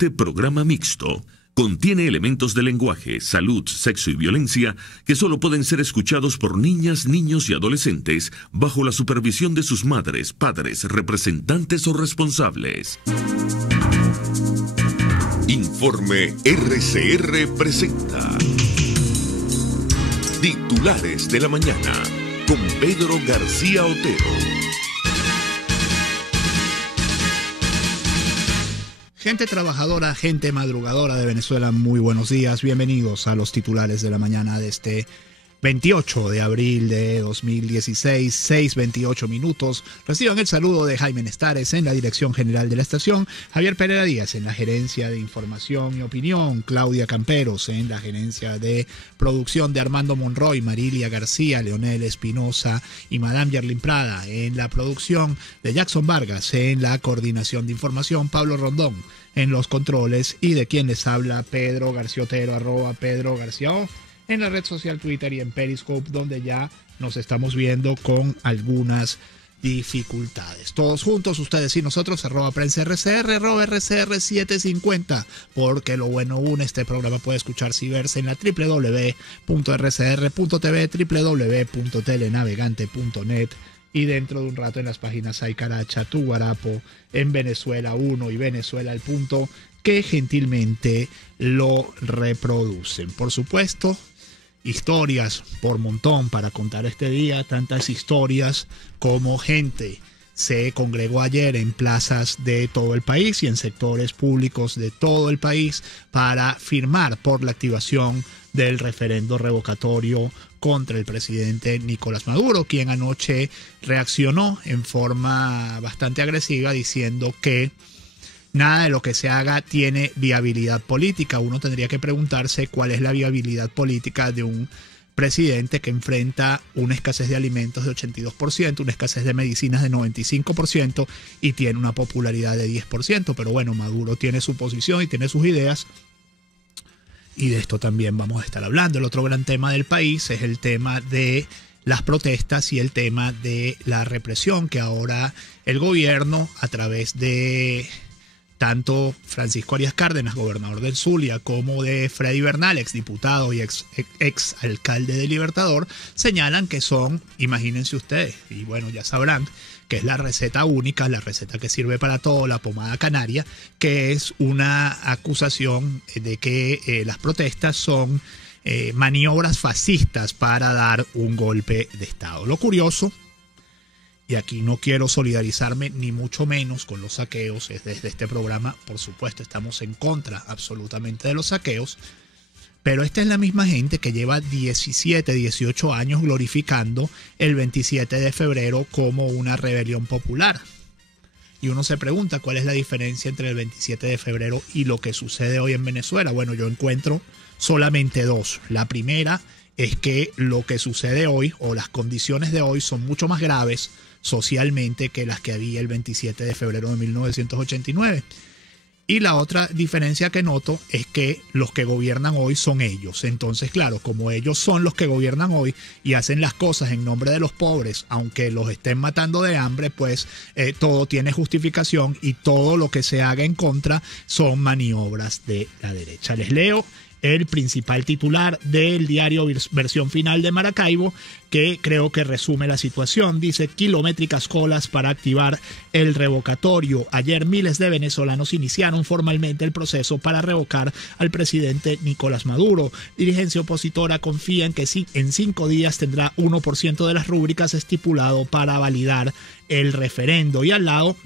Este programa mixto contiene elementos de lenguaje, salud, sexo y violencia que solo pueden ser escuchados por niñas, niños y adolescentes bajo la supervisión de sus madres, padres, representantes o responsables. Informe RCR presenta Titulares de la Mañana con Pedro García Otero. Gente trabajadora, gente madrugadora de Venezuela, muy buenos días. Bienvenidos a los titulares de la mañana de este 28 de abril de 2016, 6:28 minutos. Reciban el saludo de Jaime Nestares en la dirección general de la estación, Javier Pereira Díaz en la gerencia de información y opinión, Claudia Camperos en la gerencia de producción de Armando Monroy, Marilia García, Leonel Espinosa y Madame Yerlin Prada en la producción de Jackson Vargas en la coordinación de información, Pablo Rondón en los controles y de quien les habla Pedro García Otero, @Pedro García O, en la red social Twitter y en Periscope, donde ya nos estamos viendo con algunas dificultades. Todos juntos, ustedes y nosotros, @PrensaRCR, @RCR750, porque lo bueno une. Este programa puede escucharse y verse en la www.rcr.tv, www.telenavegante.net y dentro de un rato en las páginas Aycaracha, Tu Guarapo, en Venezuela 1 y Venezuela al Punto, que gentilmente lo reproducen. Por supuesto, historias por montón para contar este día, tantas historias como gente se congregó ayer en plazas de todo el país y en sectores públicos de todo el país para firmar por la activación del referendo revocatorio contra el presidente Nicolás Maduro, quien anoche reaccionó en forma bastante agresiva diciendo que nada de lo que se haga tiene viabilidad política. Uno tendría que preguntarse cuál es la viabilidad política de un presidente que enfrenta una escasez de alimentos de 82%, una escasez de medicinas de 95% y tiene una popularidad de 10%. Pero bueno, Maduro tiene su posición y tiene sus ideas. Y de esto también vamos a estar hablando. El otro gran tema del país es el tema de las protestas y el tema de la represión que ahora el gobierno, a través de tanto Francisco Arias Cárdenas, gobernador del Zulia, como de Freddy Bernal, exdiputado y ex alcalde de Libertador, señalan que son, imagínense ustedes, y bueno, ya sabrán, que es la receta única, la receta que sirve para todo, la pomada canaria, que es una acusación de que las protestas son maniobras fascistas para dar un golpe de Estado. Lo curioso, y aquí no quiero solidarizarme ni mucho menos con los saqueos, es desde este programa, por supuesto, estamos en contra absolutamente de los saqueos, pero esta es la misma gente que lleva 17, 18 años glorificando el 27 de febrero como una rebelión popular. Y uno se pregunta cuál es la diferencia entre el 27 de febrero y lo que sucede hoy en Venezuela. Bueno, yo encuentro solamente dos. La primera es que lo que sucede hoy, o las condiciones de hoy, son mucho más graves socialmente que las que había el 27 de febrero de 1989. Y la otra diferencia que noto es que los que gobiernan hoy son ellos. Entonces, claro, como ellos son los que gobiernan hoy y hacen las cosas en nombre de los pobres, aunque los estén matando de hambre, pues todo tiene justificación y todo lo que se haga en contra son maniobras de la derecha. Les leo el principal titular del diario Versión Final de Maracaibo, que creo que resume la situación. Dice: kilométricas colas para activar el revocatorio. Ayer miles de venezolanos iniciaron formalmente el proceso para revocar al presidente Nicolás Maduro. Dirigencia opositora confía en que en 5 días tendrá 1% de las rúbricas estipulado para validar el referendo. Y al lado,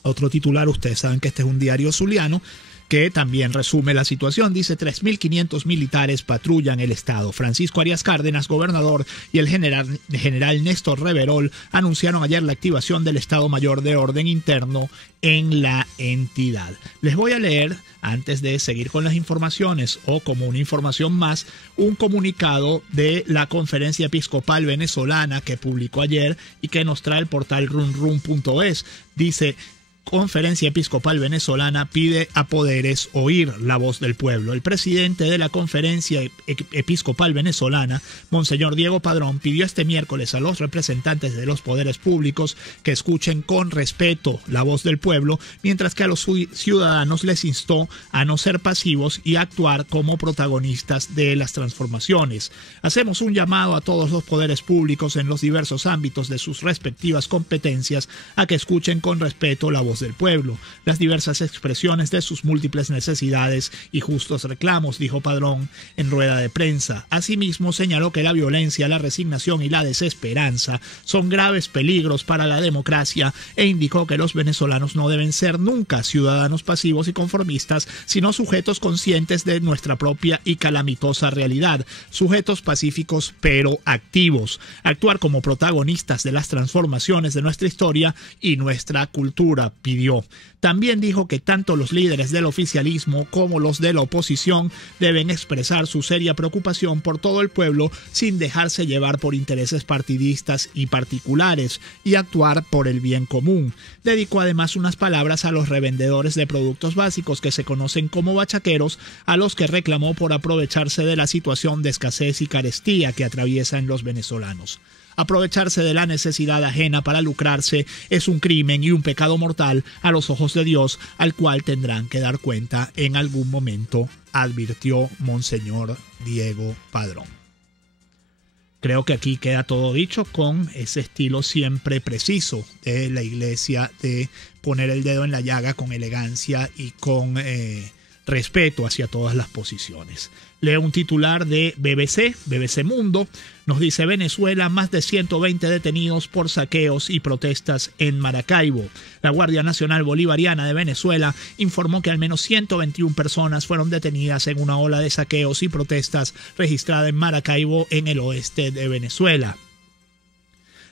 otro titular, ustedes saben que este es un diario zuliano, que también resume la situación. Dice: 3.500 militares patrullan el estado. Francisco Arias Cárdenas, gobernador, y el general Néstor Reverol anunciaron ayer la activación del Estado Mayor de Orden Interno en la entidad. Les voy a leer, antes de seguir con las informaciones, o como una información más, un comunicado de la Conferencia Episcopal Venezolana que publicó ayer y que nos trae el portal runrun.es. Dice: Conferencia Episcopal Venezolana pide a poderes oír la voz del pueblo. El presidente de la Conferencia Episcopal Venezolana, Monseñor Diego Padrón, pidió este miércoles a los representantes de los poderes públicos que escuchen con respeto la voz del pueblo, mientras que a los ciudadanos les instó a no ser pasivos y a actuar como protagonistas de las transformaciones. Hacemos un llamado a todos los poderes públicos en los diversos ámbitos de sus respectivas competencias a que escuchen con respeto la voz del pueblo, las diversas expresiones de sus múltiples necesidades y justos reclamos, dijo Padrón en rueda de prensa. Asimismo, señaló que la violencia, la resignación y la desesperanza son graves peligros para la democracia e indicó que los venezolanos no deben ser nunca ciudadanos pasivos y conformistas, sino sujetos conscientes de nuestra propia y calamitosa realidad, sujetos pacíficos pero activos, actuar como protagonistas de las transformaciones de nuestra historia y nuestra cultura, pidió. También dijo que tanto los líderes del oficialismo como los de la oposición deben expresar su seria preocupación por todo el pueblo sin dejarse llevar por intereses partidistas y particulares y actuar por el bien común. Dedicó además unas palabras a los revendedores de productos básicos que se conocen como bachaqueros, a los que reclamó por aprovecharse de la situación de escasez y carestía que atraviesan los venezolanos. Aprovecharse de la necesidad ajena para lucrarse es un crimen y un pecado mortal a los ojos de Dios, al cual tendrán que dar cuenta en algún momento, advirtió Monseñor Diego Padrón. Creo que aquí queda todo dicho con ese estilo siempre preciso de la Iglesia de poner el dedo en la llaga con elegancia y con respeto hacia todas las posiciones. Leo un titular de BBC Mundo. Nos dice: Venezuela, más de 120 detenidos por saqueos y protestas en Maracaibo. La Guardia Nacional Bolivariana de Venezuela informó que al menos 121 personas fueron detenidas en una ola de saqueos y protestas registrada en Maracaibo, en el oeste de Venezuela.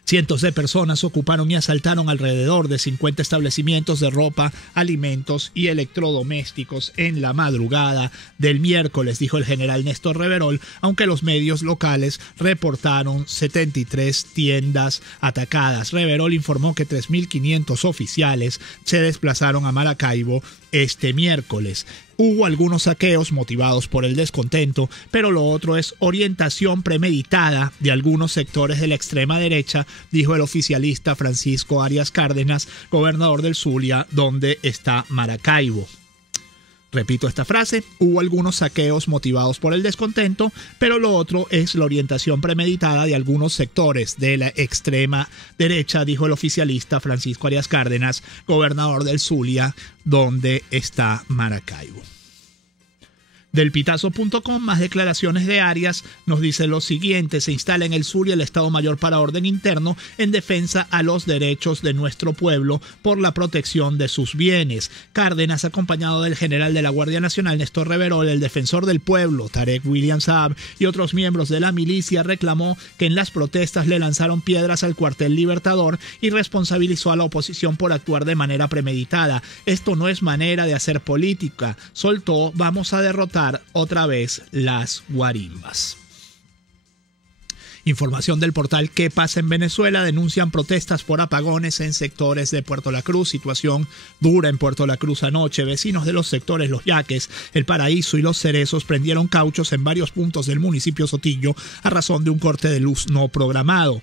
Cientos de personas ocuparon y asaltaron alrededor de 50 establecimientos de ropa, alimentos y electrodomésticos en la madrugada del miércoles, dijo el general Néstor Reverol, aunque los medios locales reportaron 73 tiendas atacadas. Reverol informó que 3.500 oficiales se desplazaron a Maracaibo este miércoles. Hubo algunos saqueos motivados por el descontento, pero lo otro es orientación premeditada de algunos sectores de la extrema derecha, dijo el oficialista Francisco Arias Cárdenas, gobernador del Zulia, donde está Maracaibo. Repito esta frase: hubo algunos saqueos motivados por el descontento, pero lo otro es la orientación premeditada de algunos sectores de la extrema derecha, dijo el oficialista Francisco Arias Cárdenas, gobernador del Zulia, donde está Maracaibo. Del Pitazo.com, más declaraciones de Arias, nos dice lo siguiente: se instala en el Zulia el Estado Mayor para orden interno en defensa a los derechos de nuestro pueblo por la protección de sus bienes. Cárdenas, acompañado del general de la Guardia Nacional Néstor Reverol, el defensor del pueblo Tarek William Saab y otros miembros de la milicia, reclamó que en las protestas le lanzaron piedras al cuartel Libertador y responsabilizó a la oposición por actuar de manera premeditada. Esto no es manera de hacer política, soltó: vamos a derrotar otra vez las guarimbas. Información del portal ¿Qué pasa en Venezuela? Denuncian protestas por apagones en sectores de Puerto La Cruz. Situación dura en Puerto La Cruz anoche. Vecinos de los sectores Los Yaques, El Paraíso y Los Cerezos prendieron cauchos en varios puntos del municipio Sotillo a razón de un corte de luz no programado.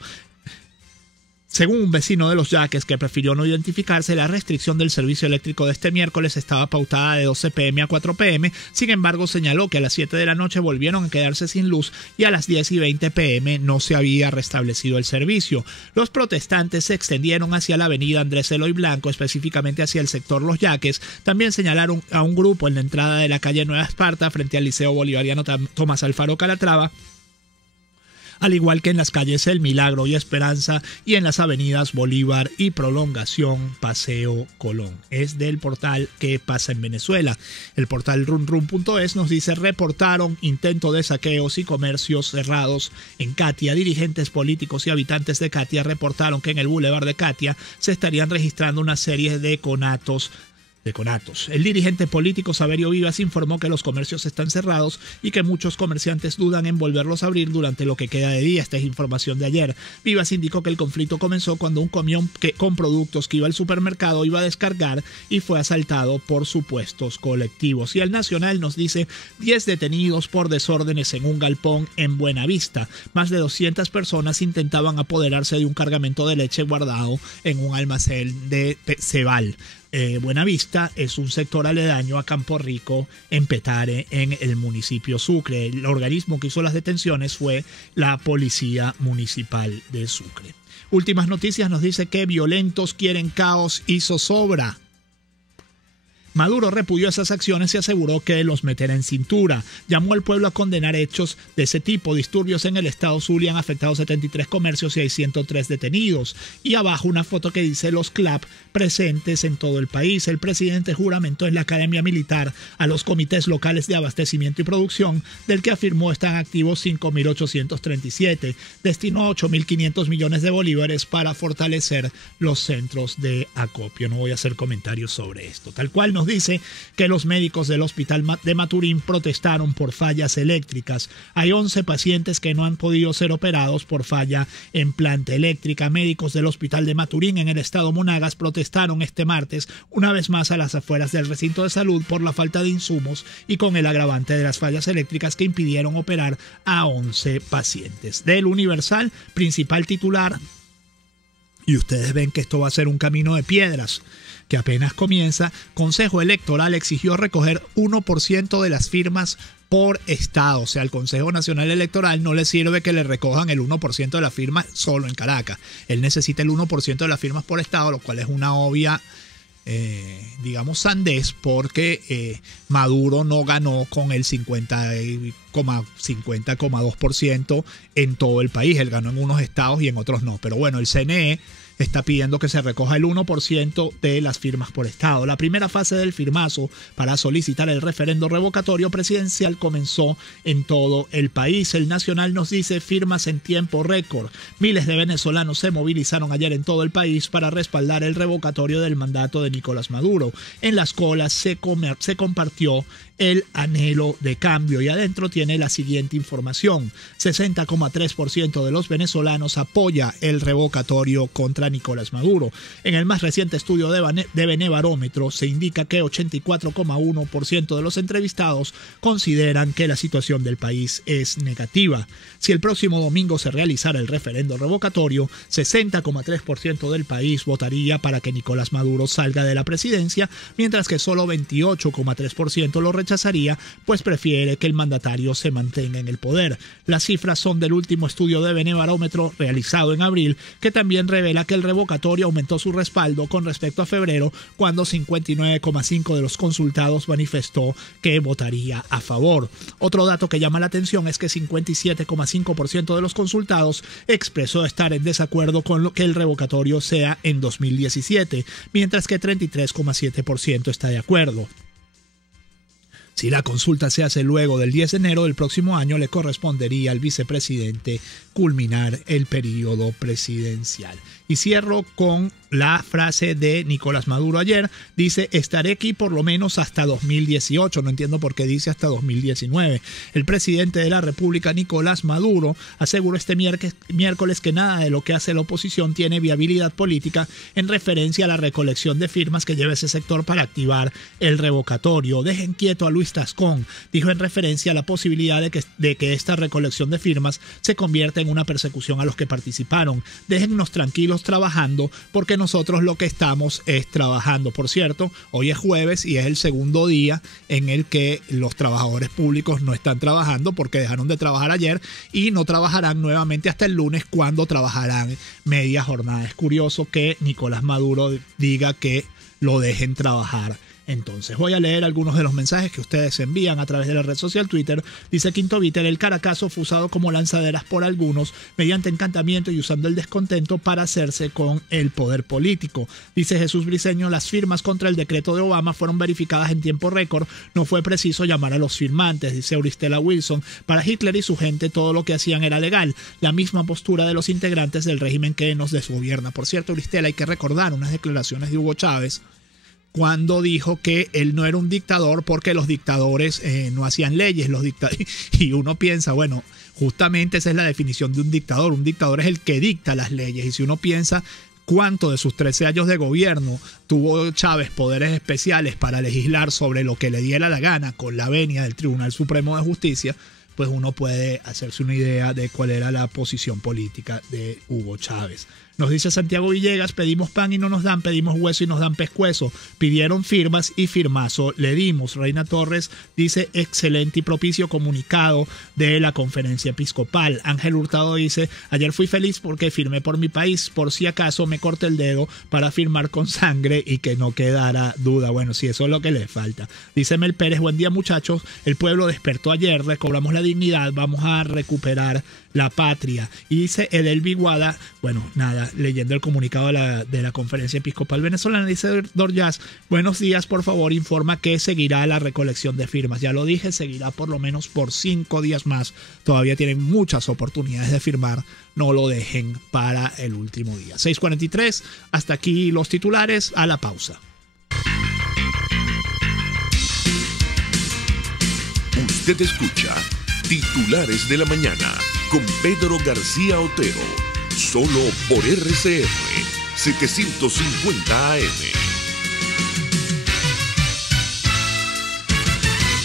Según un vecino de Los Yaques, que prefirió no identificarse, la restricción del servicio eléctrico de este miércoles estaba pautada de 12 p.m. a 4 p.m. Sin embargo, señaló que a las 7 de la noche volvieron a quedarse sin luz y a las 10 y 20 p.m. no se había restablecido el servicio. Los protestantes se extendieron hacia la avenida Andrés Eloy Blanco, específicamente hacia el sector Los Yaques. También señalaron a un grupo en la entrada de la calle Nueva Esparta, frente al Liceo Bolivariano Tomás Alfaro Calatrava, al igual que en las calles El Milagro y Esperanza y en las avenidas Bolívar y Prolongación Paseo Colón. Es del portal ¿Qué pasa en Venezuela? El portal runrun.es nos dice: reportaron intento de saqueos y comercios cerrados en Catia. Dirigentes políticos y habitantes de Catia reportaron que en el Boulevard de Catia se estarían registrando una serie de conatos de Conatos. El dirigente político Saverio Vivas informó que los comercios están cerrados y que muchos comerciantes dudan en volverlos a abrir durante lo que queda de día. Esta es información de ayer. Vivas indicó que el conflicto comenzó cuando un camión con productos que iba al supermercado iba a descargar y fue asaltado por supuestos colectivos. Y el Nacional nos dice 10 detenidos por desórdenes en un galpón en Buenavista. Más de 200 personas intentaban apoderarse de un cargamento de leche guardado en un almacén de Cebal. Buenavista es un sector aledaño a Campo Rico, en Petare, en el municipio Sucre. El organismo que hizo las detenciones fue la Policía Municipal de Sucre. Últimas noticias nos dice que violentos quieren caos y zozobra. Maduro repudió esas acciones y aseguró que los meterá en cintura. Llamó al pueblo a condenar hechos de ese tipo. Disturbios en el estado Zulia han afectado 73 comercios y hay 103 detenidos. Y abajo una foto que dice los CLAP presentes en todo el país. El presidente juramentó en la Academia Militar a los comités locales de abastecimiento y producción, del que afirmó están activos 5.837. Destinó 8.500 millones de bolívares para fortalecer los centros de acopio. No voy a hacer comentarios sobre esto. Tal cual nos dice que los médicos del hospital de Maturín protestaron por fallas eléctricas. Hay 11 pacientes que no han podido ser operados por falla en planta eléctrica. Médicos del hospital de Maturín en el estado Monagas protestaron este martes una vez más a las afueras del recinto de salud por la falta de insumos y con el agravante de las fallas eléctricas que impidieron operar a 11 pacientes. Del Universal, principal titular, y ustedes ven que esto va a ser un camino de piedras que apenas comienza. Consejo Electoral exigió recoger 1% de las firmas por estado. O sea, al Consejo Nacional Electoral no le sirve que le recojan el 1% de las firmas solo en Caracas. Él necesita el 1% de las firmas por estado, lo cual es una obvia sandez, porque Maduro no ganó con el 50,2% en todo el país. Él ganó en unos estados y en otros no. Pero bueno, el CNE está pidiendo que se recoja el 1% de las firmas por estado. La primera fase del firmazo para solicitar el referendo revocatorio presidencial comenzó en todo el país. El Nacional nos dice firmas en tiempo récord. Miles de venezolanos se movilizaron ayer en todo el país para respaldar el revocatorio del mandato de Nicolás Maduro. En las colas se compartió el anhelo de cambio y adentro tiene la siguiente información. 60,3% de los venezolanos apoya el revocatorio contra Nicolás Maduro. En el más reciente estudio de Benebarómetro se indica que 84,1% de los entrevistados consideran que la situación del país es negativa. Si el próximo domingo se realizara el referendo revocatorio, 60,3% del país votaría para que Nicolás Maduro salga de la presidencia, mientras que solo 28,3% lo rechazaría, pues prefiere que el mandatario se mantenga en el poder. Las cifras son del último estudio de Benebarómetro realizado en abril, que también revela que el revocatorio aumentó su respaldo con respecto a febrero, cuando 59,5% de los consultados manifestó que votaría a favor. Otro dato que llama la atención es que 57,5% de los consultados expresó estar en desacuerdo con lo que el revocatorio sea en 2017, mientras que 33,7% está de acuerdo. Si la consulta se hace luego del 10 de enero del próximo año, le correspondería al vicepresidente culminar el periodo presidencial. Y cierro con la frase de Nicolás Maduro ayer. Dice, estaré aquí por lo menos hasta 2018. No entiendo por qué dice hasta 2019. El presidente de la República, Nicolás Maduro, aseguró este miércoles que nada de lo que hace la oposición tiene viabilidad política, en referencia a la recolección de firmas que lleva ese sector para activar el revocatorio. Dejen quieto a Luis Tascón, dijo en referencia a la posibilidad de que esta recolección de firmas se convierta en una persecución a los que participaron. Déjennos tranquilos trabajando, porque nosotros lo que estamos es trabajando. Por cierto, hoy es jueves y es el segundo día en el que los trabajadores públicos no están trabajando, porque dejaron de trabajar ayer y no trabajarán nuevamente hasta el lunes, cuando trabajarán media jornada. Es curioso que Nicolás Maduro diga que lo dejen trabajar. Entonces voy a leer algunos de los mensajes que ustedes envían a través de la red social Twitter. Dice Quinto Víter, el Caracazo fue usado como lanzaderas por algunos mediante encantamiento y usando el descontento para hacerse con el poder político. Dice Jesús Briceño, las firmas contra el decreto de Obama fueron verificadas en tiempo récord, no fue preciso llamar a los firmantes. Dice Auristela Wilson, para Hitler y su gente todo lo que hacían era legal, la misma postura de los integrantes del régimen que nos desgobierna. Por cierto, Auristela, hay que recordar unas declaraciones de Hugo Chávez cuando dijo que él no era un dictador porque los dictadores no hacían leyes. Y uno piensa, bueno, justamente esa es la definición de un dictador. Un dictador es el que dicta las leyes. Y si uno piensa cuánto de sus 13 años de gobierno tuvo Chávez poderes especiales para legislar sobre lo que le diera la gana con la venia del Tribunal Supremo de Justicia, pues uno puede hacerse una idea de cuál era la posición política de Hugo Chávez. Nos dice Santiago Villegas, pedimos pan y no nos dan, pedimos hueso y nos dan pescuezo. Pidieron firmas y firmazo le dimos. Reina Torres dice, excelente y propicio comunicado de la conferencia episcopal. Ángel Hurtado dice, ayer fui feliz porque firmé por mi país, por si acaso me corté el dedo para firmar con sangre y que no quedara duda. Bueno, sí, eso es lo que le falta. Dice Mel Pérez, buen día muchachos, el pueblo despertó ayer, recobramos la dignidad, vamos a recuperar la patria. Y dice Edelvi Guada, bueno, nada, leyendo el comunicado de la conferencia episcopal venezolana, dice Dorjaz, buenos días, por favor informa que seguirá la recolección de firmas. Ya lo dije, seguirá por lo menos por 5 días más. Todavía tienen muchas oportunidades de firmar, no lo dejen para el último día. 6:43, hasta aquí los titulares, a la pausa. Usted escucha Titulares de la Mañana con Pedro García Otero, solo por RCR 750 AM.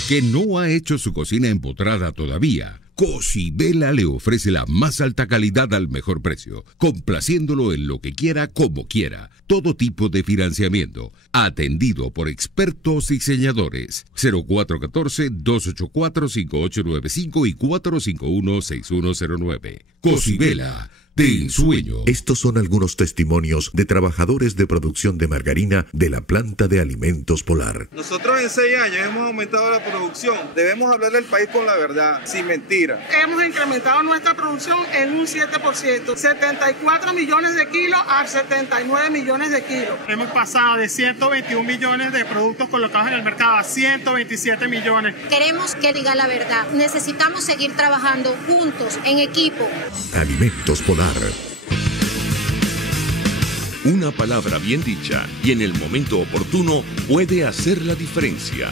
Que no ha hecho su cocina empotrada todavía. Cocibela le ofrece la más alta calidad al mejor precio, complaciéndolo en lo que quiera, como quiera. Todo tipo de financiamiento, atendido por expertos diseñadores. 0414-284-5895 y 451-6109. Cocibela, de ensueño. Estos son algunos testimonios de trabajadores de producción de margarina de la planta de alimentos Polar. Nosotros en 6 años hemos aumentado la producción. Debemos hablarle al país con la verdad, sin mentira. Hemos incrementado nuestra producción en un 7%, 74 millones de kilos a 79 millones de kilos. Hemos pasado de 121 millones de productos colocados en el mercado a 127 millones. Queremos que diga la verdad. Necesitamos seguir trabajando juntos, en equipo. Alimentos Polar. Una palabra bien dicha y en el momento oportuno puede hacer la diferencia.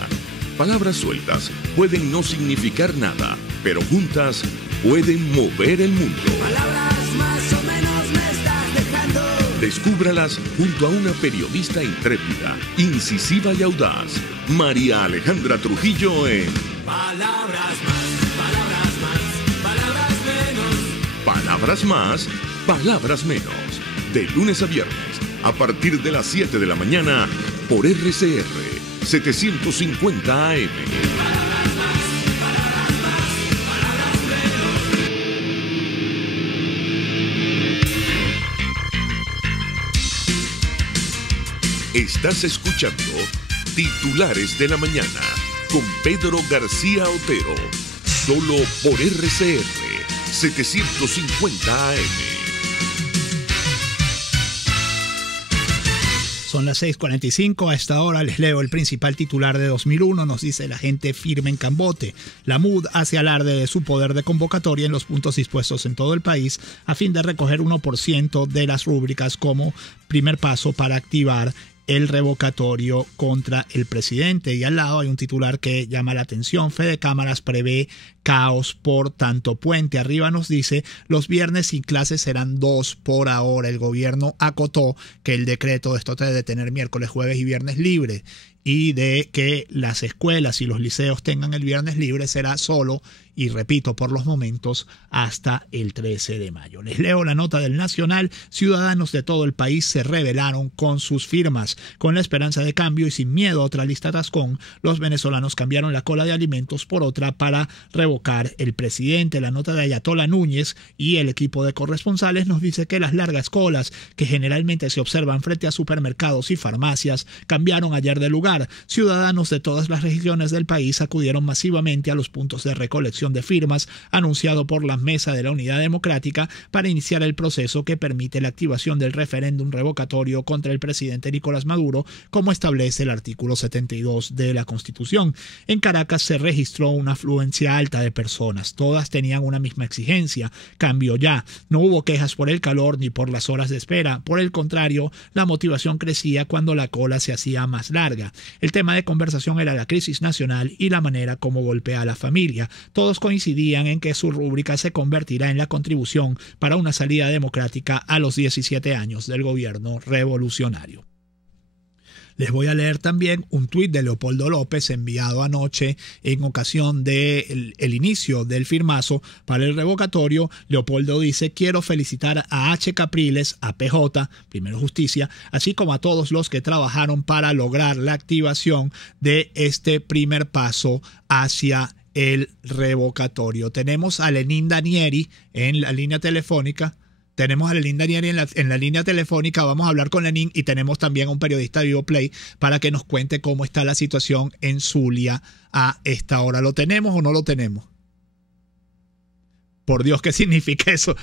Palabras sueltas pueden no significar nada, pero juntas pueden mover el mundo. Palabras más o menos me estás dejando. Descúbralas junto a una periodista intrépida, incisiva y audaz, María Alejandra Trujillo en Palabras más, palabras más, palabras menos. Palabras más, palabras menos. De lunes a viernes, a partir de las 7 de la mañana, por RCR 750 AM. Palabras más, palabras más, palabras menos. Estás escuchando Titulares de la Mañana con Pedro García Otero, solo por RCR 750 AM. Son las 6:45. A esta hora les leo el principal titular de 2001. Nos dice la gente firme en Cambote. La MUD hace alarde de su poder de convocatoria en los puntos dispuestos en todo el país a fin de recoger 1% de las rúbricas como primer paso para activar el revocatorio contra el presidente. Y al lado hay un titular que llama la atención. Fede Cámaras prevé caos por tanto puente. Arriba nos dice, los viernes sin clases serán 2 por ahora. El gobierno acotó que el decreto de esto de tener miércoles, jueves y viernes libre y de que las escuelas y los liceos tengan el viernes libre será solo, y repito, por los momentos, hasta el 13 de mayo. Les leo la nota del Nacional. Ciudadanos de todo el país se rebelaron con sus firmas. Con la esperanza de cambio y sin miedo a otra lista Tascón, los venezolanos cambiaron la cola de alimentos por otra para revocar el presidente. La nota de Ayatola Núñez y el equipo de corresponsales nos dice que las largas colas que generalmente se observan frente a supermercados y farmacias cambiaron ayer de lugar. lugar. Ciudadanos de todas las regiones del país acudieron masivamente a los puntos de recolección de firmas anunciado por la Mesa de la Unidad Democrática para iniciar el proceso que permite la activación del referéndum revocatorio contra el presidente Nicolás Maduro, como establece el artículo 72 de la Constitución. En Caracas se registró una afluencia alta de personas. Todas tenían una misma exigencia: cambio ya. No hubo quejas por el calor ni por las horas de espera. Por el contrario, la motivación crecía cuando la cola se hacía más larga. El tema de conversación era la crisis nacional y la manera como golpea a la familia. Todos coincidían en que su rúbrica se convertirá en la contribución para una salida democrática a los 17 años del gobierno revolucionario. Les voy a leer también un tuit de Leopoldo López enviado anoche en ocasión del inicio del firmazo para el revocatorio. Leopoldo dice: quiero felicitar a H. Capriles, a PJ, Primero Justicia, así como a todos los que trabajaron para lograr la activación de este primer paso hacia el revocatorio. Tenemos a Lenín Danieri en la línea telefónica. Tenemos a Lenín Danieri en la línea telefónica. Vamos a hablar con Lenín y tenemos también a un periodista de Vivo Play para que nos cuente cómo está la situación en Zulia a esta hora. ¿Lo tenemos o no lo tenemos? Por Dios, ¿qué significa eso?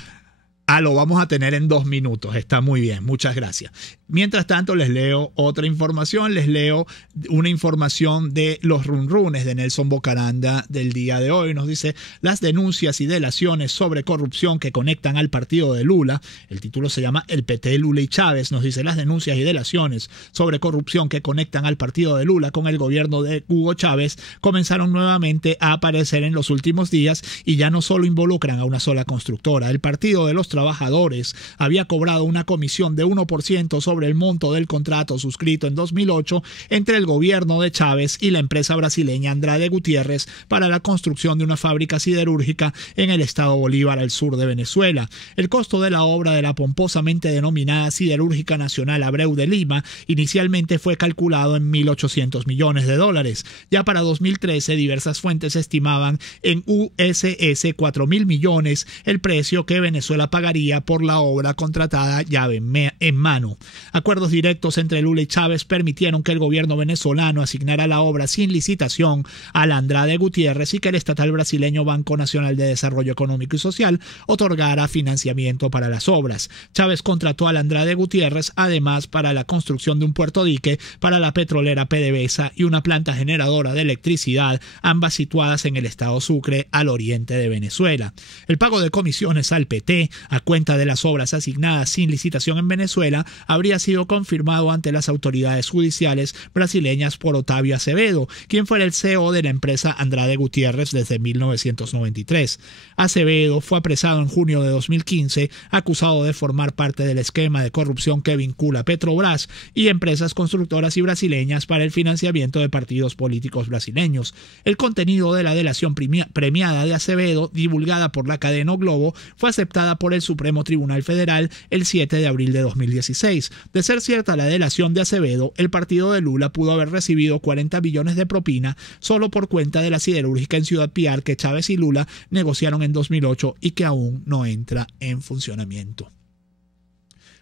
Lo vamos a tener en 2 minutos. Está muy bien, muchas gracias. Mientras tanto, les leo otra información. Les leo una información de los runrunes de Nelson Bocaranda del día de hoy. Nos dice: las denuncias y delaciones sobre corrupción que conectan al partido de Lula. El título se llama El PT, Lula y Chávez. Nos dice: las denuncias y delaciones sobre corrupción que conectan al partido de Lula con el gobierno de Hugo Chávez comenzaron nuevamente a aparecer en los últimos días y ya no solo involucran a una sola constructora. El Partido de los Trabajadores había cobrado una comisión de 1% sobre el monto del contrato suscrito en 2008 entre el gobierno de Chávez y la empresa brasileña Andrade Gutiérrez para la construcción de una fábrica siderúrgica en el estado Bolívar, al sur de Venezuela. El costo de la obra de la pomposamente denominada Siderúrgica Nacional Abreu de Lima inicialmente fue calculado en $1.800 millones. Ya para 2013, diversas fuentes estimaban en USS 4.000 millones el precio que Venezuela pagaría por la obra contratada llave en mano. Acuerdos directos entre Lula y Chávez permitieron que el gobierno venezolano asignara la obra sin licitación a la Andrade Gutiérrez y que el estatal brasileño Banco Nacional de Desarrollo Económico y Social otorgara financiamiento para las obras. Chávez contrató a la Andrade Gutiérrez además para la construcción de un puerto dique para la petrolera PDVSA y una planta generadora de electricidad, ambas situadas en el estado Sucre, al oriente de Venezuela. El pago de comisiones al PT a cuenta de las obras asignadas sin licitación en Venezuela habría sido confirmado ante las autoridades judiciales brasileñas por Otávio Acevedo, quien fue el CEO de la empresa Andrade Gutiérrez desde 1993. Acevedo fue apresado en junio de 2015, acusado de formar parte del esquema de corrupción que vincula Petrobras y empresas constructoras y brasileñas para el financiamiento de partidos políticos brasileños. El contenido de la delación premiada de Acevedo, divulgada por la cadena O Globo, fue aceptada por el Supremo Tribunal Federal el 7 de abril de 2016. De ser cierta la delación de Acevedo, el partido de Lula pudo haber recibido 40 billones de propina solo por cuenta de la siderúrgica en Ciudad Piar que Chávez y Lula negociaron en 2008 y que aún no entra en funcionamiento.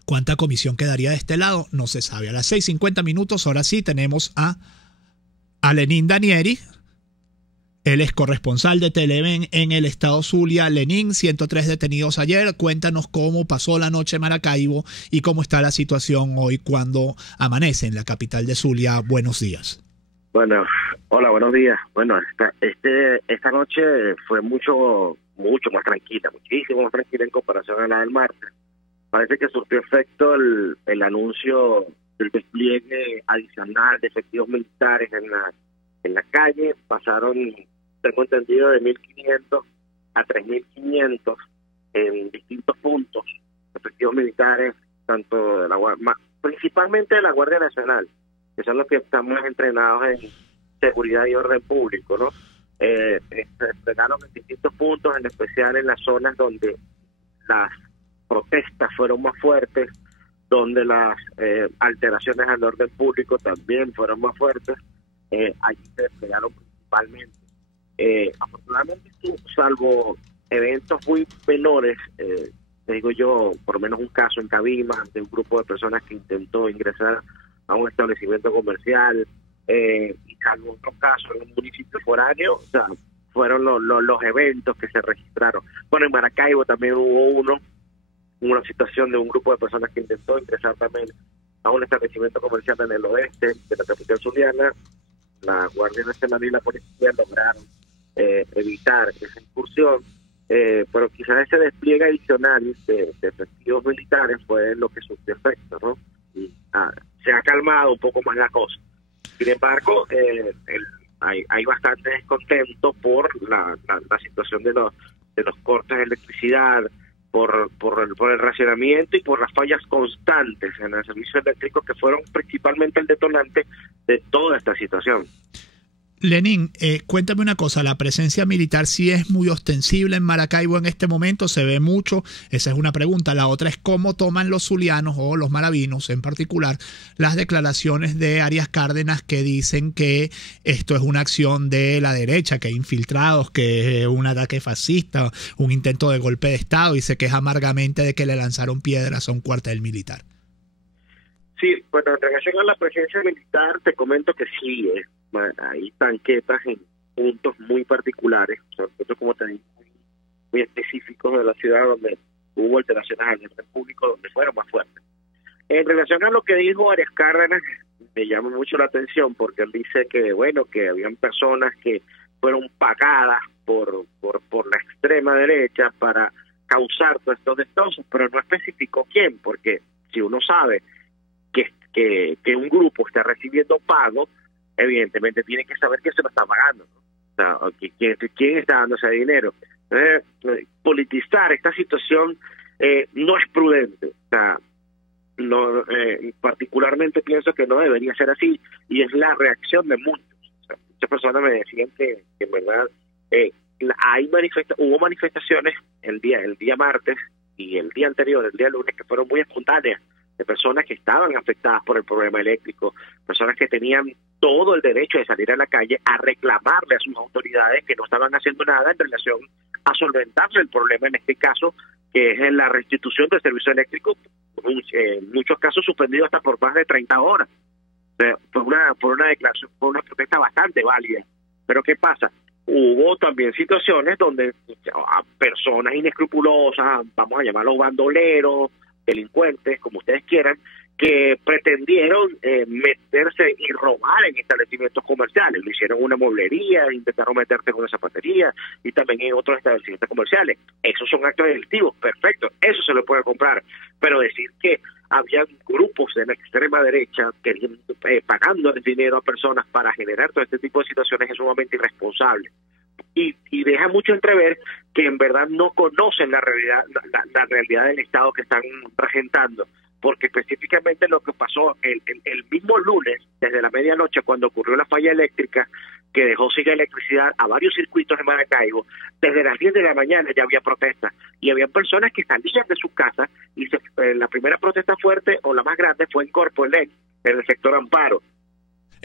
¿Cuánta comisión quedaría de este lado? No se sabe. A las 6:50 minutos, ahora sí, tenemos a Lenín Danieri. Él es corresponsal de Televen en el estado Zulia. Lenín, 103 detenidos ayer. Cuéntanos cómo pasó la noche en Maracaibo y cómo está la situación hoy cuando amanece en la capital de Zulia. Buenos días. Bueno, hola, buenos días. Bueno, esta noche fue mucho más tranquila, muchísimo más tranquila en comparación a la del martes. Parece que surtió efecto el anuncio del despliegue adicional de efectivos militares en la calle. Pasaron, tengo entendido, de 1.500 a 3.500 en distintos puntos, efectivos militares, tanto de principalmente de la Guardia Nacional, que son los que están más entrenados en seguridad y orden público, ¿no? Se desplegaron en distintos puntos, en especial en las zonas donde las protestas fueron más fuertes, donde las alteraciones al orden público también fueron más fuertes. Allí se desplegaron principalmente. Afortunadamente, salvo eventos muy menores, te digo yo, por lo menos un caso en Cabima de un grupo de personas que intentó ingresar a un establecimiento comercial, y salvo otros casos en un municipio foráneo, o sea, fueron los eventos que se registraron. Bueno, en Maracaibo también hubo una situación de un grupo de personas que intentó ingresar también a un establecimiento comercial en el oeste de la capital zuliana. La Guardia Nacional y la policía lograron evitar esa incursión, pero quizás ese despliegue adicional de efectivos militares fue lo que surtió efecto, ¿no? Y se ha calmado un poco más la cosa. Sin embargo, hay bastante descontento por la situación de los cortes de electricidad, por el racionamiento y por las fallas constantes en el servicio eléctrico, que fueron principalmente el detonante de toda esta situación. Lenín, cuéntame una cosa, la presencia militar sí es muy ostensible en Maracaibo en este momento, se ve mucho, esa es una pregunta. La otra es cómo toman los zulianos o los maravinos en particular las declaraciones de Arias Cárdenas, que dicen que esto es una acción de la derecha, que hay infiltrados, que es un ataque fascista, un intento de golpe de Estado, y se queja amargamente de que le lanzaron piedras a un cuartel militar. Sí, bueno, en relación a la presencia militar, te comento que sí, hay tanquetas en puntos muy particulares, son puntos, como te digo, muy específicos de la ciudad, donde hubo alteraciones al orden público, donde fueron más fuertes. En relación a lo que dijo Arias Cárdenas, me llama mucho la atención, porque él dice que, bueno, que habían personas que fueron pagadas por la extrema derecha para causar todos estos destrozos, pero no especificó quién, porque si uno sabe que un grupo está recibiendo pago, evidentemente tiene que saber quién se lo está pagando, ¿no? O sea, quién está dando ese dinero. Politizar esta situación no es prudente. O sea, particularmente pienso que no debería ser así, y es la reacción de muchos. O sea, muchas personas me decían que en verdad hubo manifestaciones el día martes y el día anterior, el día lunes, que fueron muy espontáneas, de personas que estaban afectadas por el problema eléctrico, personas que tenían todo el derecho de salir a la calle a reclamarle a sus autoridades que no estaban haciendo nada en relación a solventarse el problema, en este caso, que es la restitución del servicio eléctrico, en muchos casos suspendido hasta por más de 30 horas. Por una declaración, por una protesta bastante válida. Pero ¿qué pasa? Hubo también situaciones donde personas inescrupulosas, vamos a llamarlos bandoleros, delincuentes, como ustedes quieran, que pretendieron meterse y robar en establecimientos comerciales. Lo hicieron en una mueblería, intentaron meterse en una zapatería y también en otros establecimientos comerciales. Esos son actos delictivos, perfecto, eso se lo puede comprar. Pero decir que había grupos de la extrema derecha pagando el dinero a personas para generar todo este tipo de situaciones es sumamente irresponsable. Y deja mucho entrever que en verdad no conocen la realidad del Estado que están presentando, porque específicamente lo que pasó el mismo lunes, desde la medianoche, cuando ocurrió la falla eléctrica que dejó sin electricidad a varios circuitos de Maracaibo, desde las 10 de la mañana ya había protestas, y había personas que salían de sus casas, y la primera protesta fuerte, o la más grande, fue en Corpo Elec, en el sector Amparo.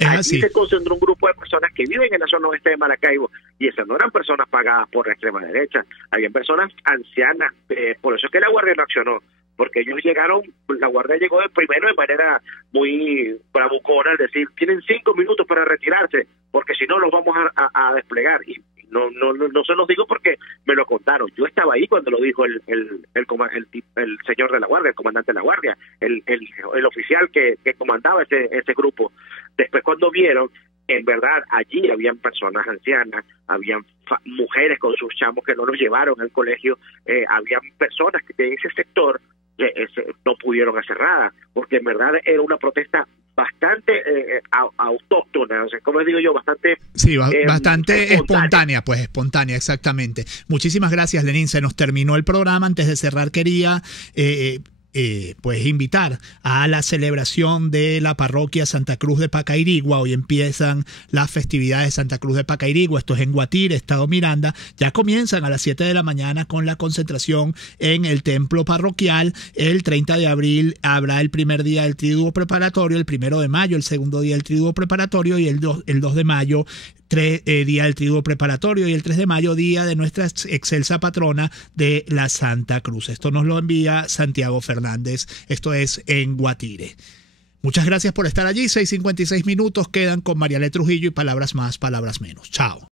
Allí se concentró un grupo de personas que viven en la zona oeste de Maracaibo, y esas no eran personas pagadas por la extrema derecha, habían personas ancianas, por eso es que la Guardia no accionó, porque ellos llegaron, la Guardia llegó primero de manera muy bravucona, es decir, tienen 5 minutos para retirarse, porque si no los vamos a desplegar, y no se los digo porque me lo contaron, yo estaba ahí cuando lo dijo el señor de la Guardia, el comandante de la Guardia, el oficial que comandaba ese grupo. Después, cuando vieron, en verdad, allí habían personas ancianas, habían mujeres con sus chamos que no los llevaron al colegio, habían personas que de ese sector no pudieron hacer nada, porque en verdad era una protesta bastante autóctona, o sea, como les digo yo, bastante... Sí, bastante espontánea, pues espontánea, exactamente. Muchísimas gracias, Lenín, se nos terminó el programa. Antes de cerrar, quería... pues invitar a la celebración de la parroquia Santa Cruz de Pacairigua. Hoy empiezan las festividades de Santa Cruz de Pacairigua, esto es en Guatire, estado Miranda. Ya comienzan a las 7 de la mañana con la concentración en el templo parroquial. El 30 de abril habrá el primer día del triduo preparatorio, el 1 de mayo el segundo día del triduo preparatorio, y el 2 de mayo día del triduo preparatorio, y el 3 de mayo día de nuestra excelsa patrona de la Santa Cruz. Esto nos lo envía Santiago Fernández, esto es en Guatire. Muchas gracias por estar allí. 6:56 minutos quedan con Mariale Trujillo y palabras más, palabras menos. Chao.